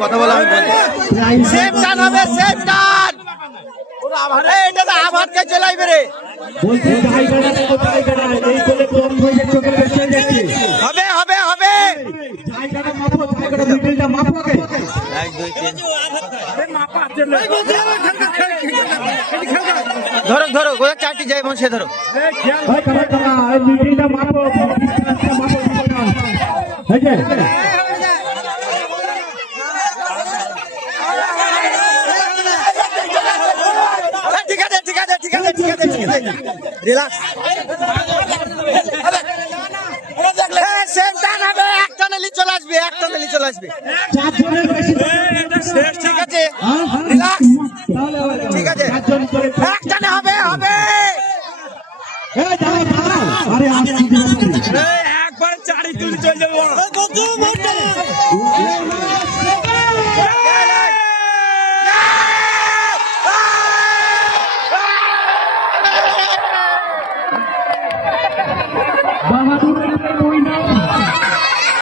কথা বলা আমি বলছি সেফ টান হবে সেফ টান এটা তো আভাতকে চলাইবে রে বলছি জায়গাটা দেখো জায়গাটা এই কোলে কম হয়ে যাচ্ছে চোখের বেশি হয়ে যাচ্ছে হবে হবে হবে জায়গাটা মাপো জায়গাটা মিডলটা মাপো কে 1 2 3 মাপা চলে ধরো ধরো গোলা চারটি যায় মন সে ধরো ভাই কারা কারা এই মিডলটা মাপো ডিসটেন্সটা মাপো এই যে ঠিক আছে ঠিক আছে ঠিক আছে ঠিক আছে ঠিক আছে রিল্যাক্স সেফ টান হবে একটা নালি চলে আসবে একটা নালি চলে আসবে চারজনের বেশি ঠিক আছে রিল্যাক্স ঠিক আছে একটা না হবে হবে এই দাঁড়াও দাঁড়াও আরে আসছি একবার চারি তুলি চলে যাবো